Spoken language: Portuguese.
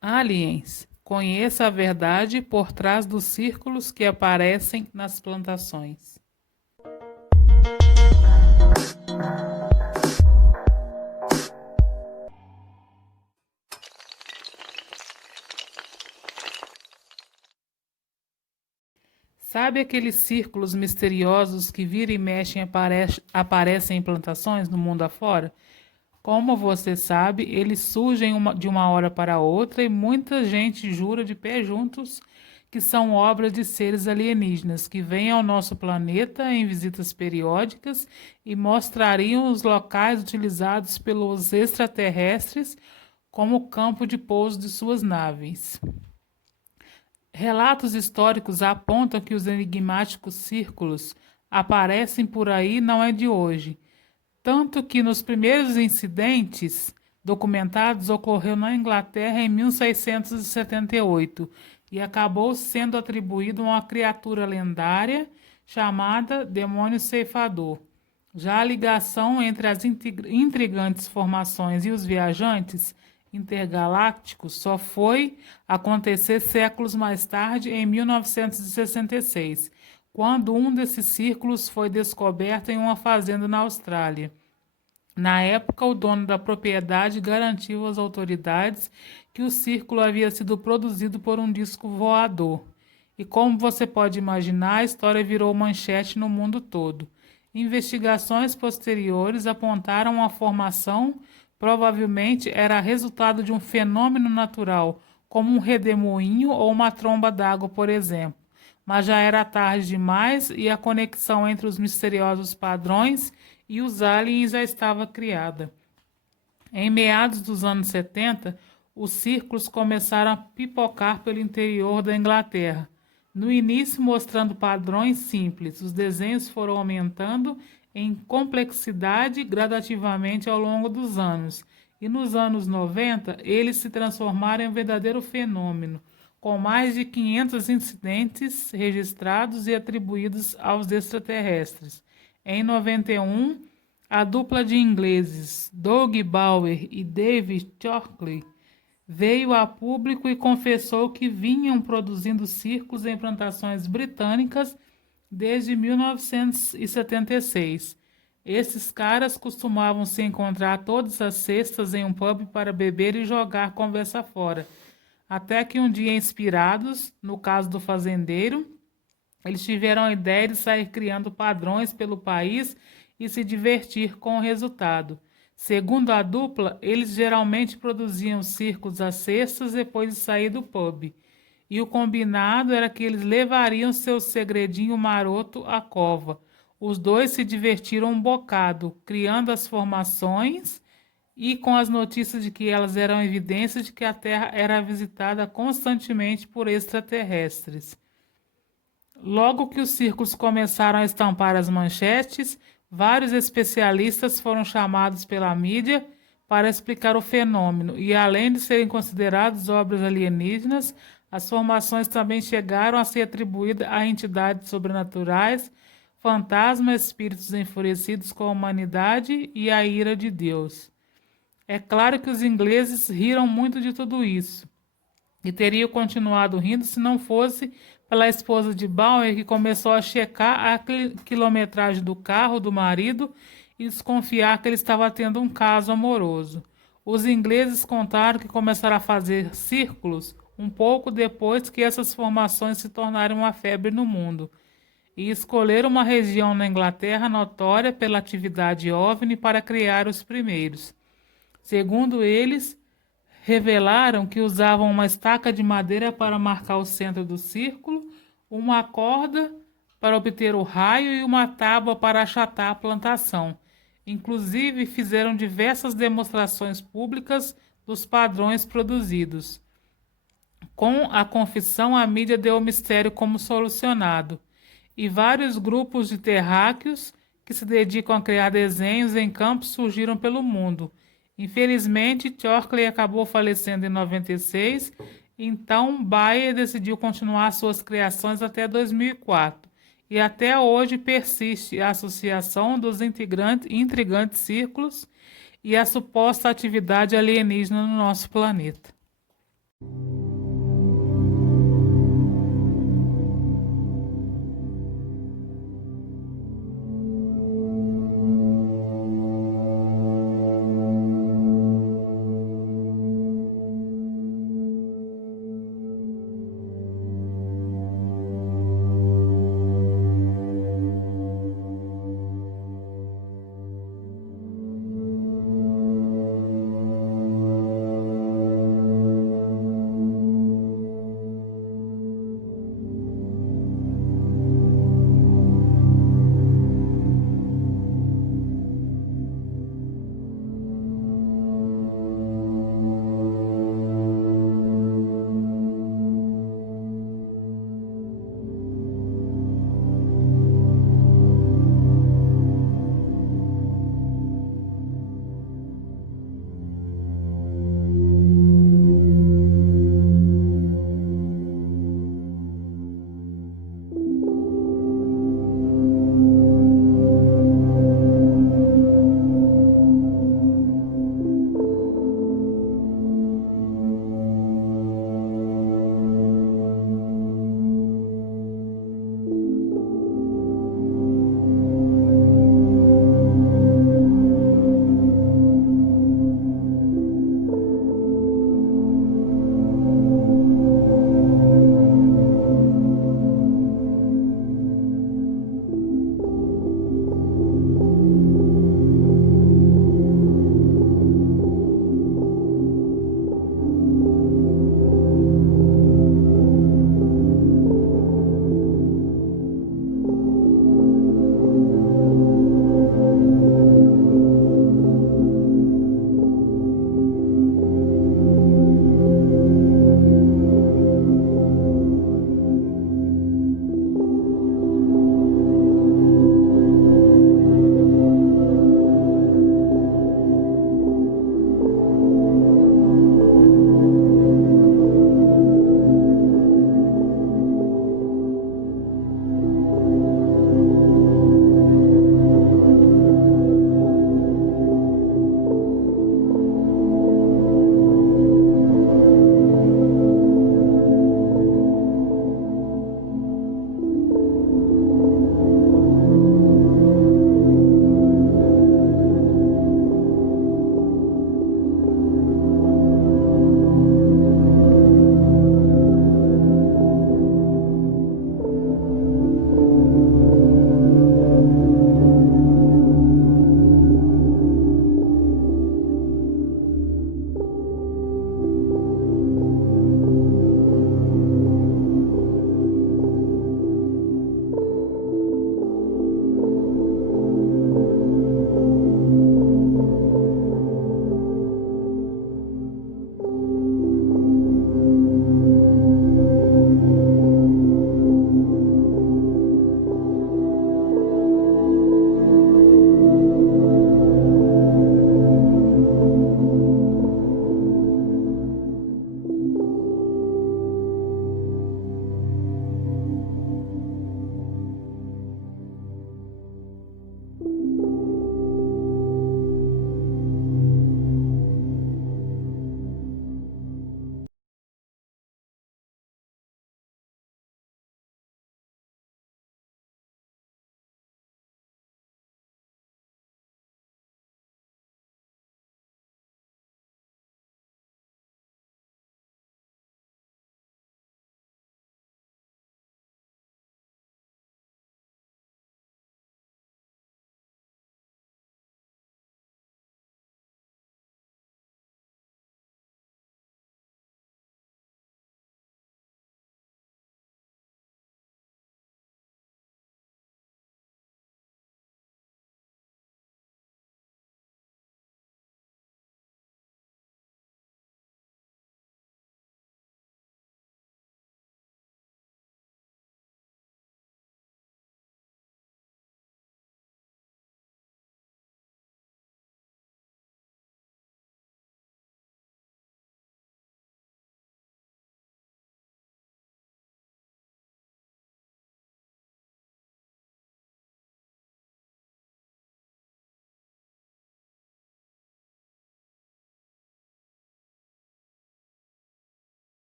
Aliens, conheça a verdade por trás dos círculos que aparecem nas plantações. Sabe aqueles círculos misteriosos que vira e mexe aparecem em plantações no mundo afora? Como você sabe, eles surgem de uma hora para outra e muita gente jura de pé juntos que são obras de seres alienígenas que vêm ao nosso planeta em visitas periódicas e mostrariam os locais utilizados pelos extraterrestres como campo de pouso de suas naves. Relatos históricos apontam que os enigmáticos círculos aparecem por aí não é de hoje. Tanto que nos primeiros incidentes documentados ocorreu na Inglaterra em 1678 e acabou sendo atribuído a uma criatura lendária chamada Demônio Ceifador. Já a ligação entre as intrigantes formações e os viajantes intergalácticos só foi acontecer séculos mais tarde, em 1966, quando um desses círculos foi descoberto em uma fazenda na Austrália. Na época, o dono da propriedade garantiu às autoridades que o círculo havia sido produzido por um disco voador. E como você pode imaginar, a história virou manchete no mundo todo. Investigações posteriores apontaram a formação provavelmente era resultado de um fenômeno natural, como um redemoinho ou uma tromba d'água, por exemplo. Mas já era tarde demais e a conexão entre os misteriosos padrões e os aliens já estava criada. Em meados dos anos 70, os círculos começaram a pipocar pelo interior da Inglaterra. No início, mostrando padrões simples, os desenhos foram aumentando em complexidade gradativamente ao longo dos anos. E nos anos 90, eles se transformaram em um verdadeiro fenômeno, com mais de 500 incidentes registrados e atribuídos aos extraterrestres. Em 91, a dupla de ingleses Doug Bauer e David Shockley veio a público e confessou que vinham produzindo círculos em plantações britânicas desde 1976. Esses caras costumavam se encontrar todas as sextas em um pub para beber e jogar conversa fora. Até que um dia, inspirados, no caso do fazendeiro, eles tiveram a ideia de sair criando padrões pelo país e se divertir com o resultado. Segundo a dupla, eles geralmente produziam círculos às sextas depois de sair do pub. E o combinado era que eles levariam seu segredinho maroto à cova. Os dois se divertiram um bocado, criando as formações e com as notícias de que elas eram evidências de que a Terra era visitada constantemente por extraterrestres. Logo que os círculos começaram a estampar as manchetes, vários especialistas foram chamados pela mídia para explicar o fenômeno, e além de serem considerados obras alienígenas, as formações também chegaram a ser atribuídas a entidades sobrenaturais, fantasmas, espíritos enfurecidos com a humanidade e a ira de Deus. É claro que os ingleses riram muito de tudo isso e teriam continuado rindo se não fosse pela esposa de Bauer, que começou a checar a quilometragem do carro do marido e desconfiar que ele estava tendo um caso amoroso. Os ingleses contaram que começaram a fazer círculos um pouco depois que essas formações se tornaram uma febre no mundo e escolheram uma região na Inglaterra notória pela atividade OVNI para criar os primeiros. Segundo eles, revelaram que usavam uma estaca de madeira para marcar o centro do círculo, uma corda para obter o raio e uma tábua para achatar a plantação. Inclusive, fizeram diversas demonstrações públicas dos padrões produzidos. Com a confissão, a mídia deu o mistério como solucionado, e vários grupos de terráqueos que se dedicam a criar desenhos em campos surgiram pelo mundo. Infelizmente, Shockley acabou falecendo em 96, então Bayer decidiu continuar suas criações até 2004. E até hoje persiste a associação dos intrigantes círculos e a suposta atividade alienígena no nosso planeta.